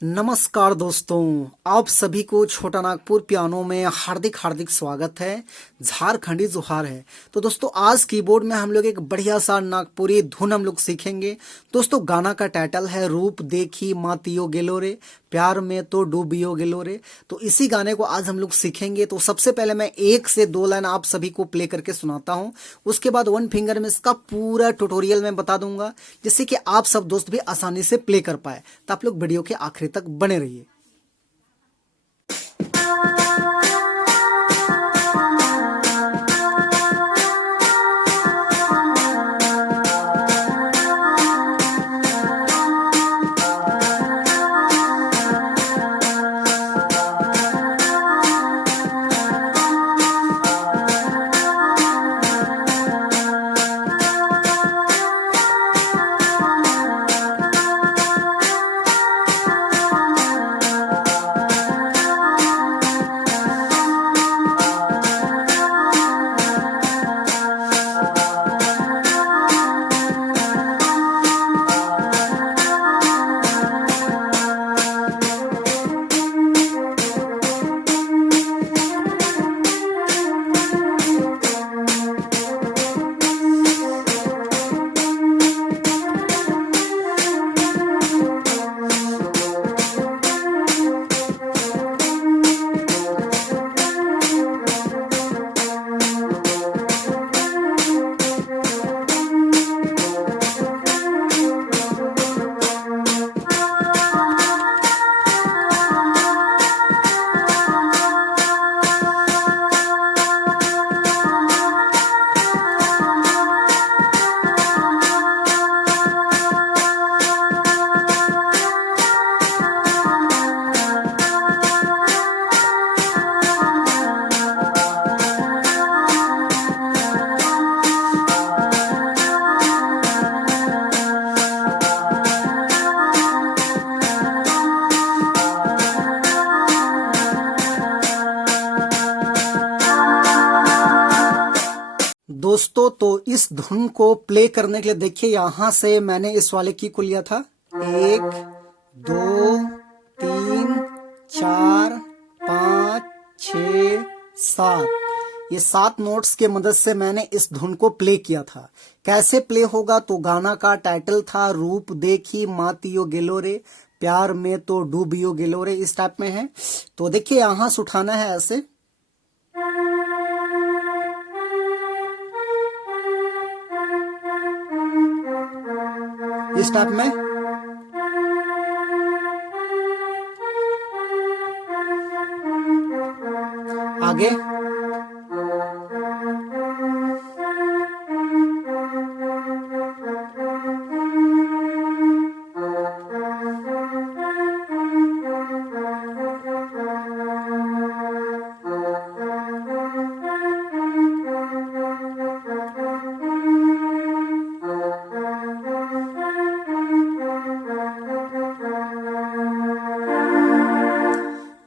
नमस्कार दोस्तों, आप सभी को छोटा नागपुर पियानो में हार्दिक हार्दिक स्वागत है। झारखंडी जोहार है। तो दोस्तों आज कीबोर्ड में हम लोग एक बढ़िया सा नागपुरी धुन हम लोग सीखेंगे। दोस्तों गाना का टाइटल है रूप देखी मातियो गेलो रे, प्यार में तो डूबियो गेलो रे। तो इसी गाने को आज हम लोग सीखेंगे। तो सबसे पहले मैं 1 से 2 लाइन आप सभी को प्ले करके सुनाता हूँ। उसके बाद 1 फिंगर में इसका पूरा ट्यूटोरियल मैं बता दूंगा, जिससे कि आप सब दोस्त भी आसानी से प्ले कर पाए। तो आप लोग वीडियो के आखिरी तक बने रहिए। दोस्तों तो इस धुन को प्ले करने के लिए देखिए, यहां से मैंने इस वाले की को लिया था 1 2 3 4 5 6 7। ये 7 नोट्स के मदद से मैंने इस धुन को प्ले किया था। कैसे प्ले होगा? तो गाना का टाइटल था रूप देखी मातियो गेलो रे, प्यार में तो डूबियो गेलो रे, इस टाइप में है। तो देखिए यहां से उठाना है ऐसे, इस टाइप में। आगे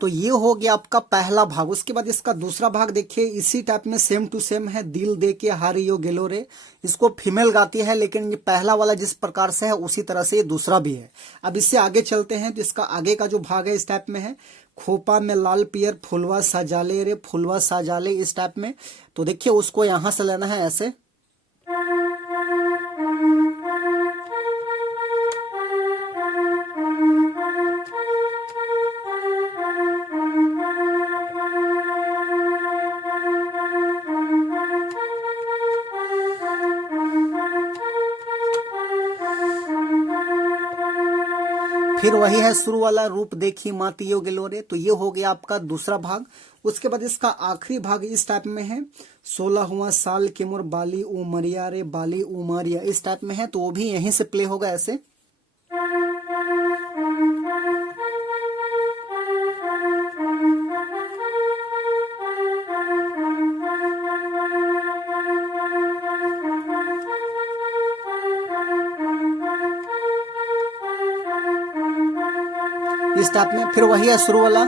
तो ये हो गया आपका पहला भाग। उसके बाद इसका दूसरा भाग देखिए, इसी टाइप में सेम टू सेम है, दिल दे के हारियो गेलो रे। इसको फीमेल गाती है, लेकिन ये पहला वाला जिस प्रकार से है उसी तरह से ये दूसरा भी है। अब इससे आगे चलते हैं, तो इसका आगे का जो भाग है इस टाइप में है, खोपा में लाल पियर फुलवा सजाले रे, फुलवा सजाले, इस टाइप में। तो देखिए उसको यहां से लेना है ऐसे, फिर वही है शुरू वाला रूप देखी मातियो गेलो रे। तो ये हो गया आपका दूसरा भाग। उसके बाद इसका आखिरी भाग इस टाइप में है, 16वां साल के मोर बाली उमरिया रे, बाली उमरिया, इस टाइप में है। तो वो भी यहीं से प्ले होगा ऐसे। इस टाइप में। फिर वही है शुरू वाला,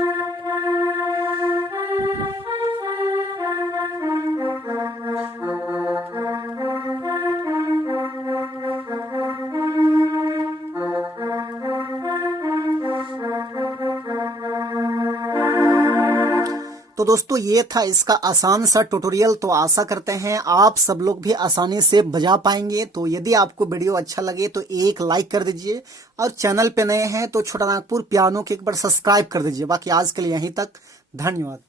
तो दोस्तों ये था इसका आसान सा ट्यूटोरियल। तो आशा करते हैं आप सब लोग भी आसानी से बजा पाएंगे। तो यदि आपको वीडियो अच्छा लगे तो एक लाइक कर दीजिए, और चैनल पे नए हैं तो छोटा नागपुर पियानो के एक बार सब्सक्राइब कर दीजिए। बाकी आज के लिए यहीं तक, धन्यवाद।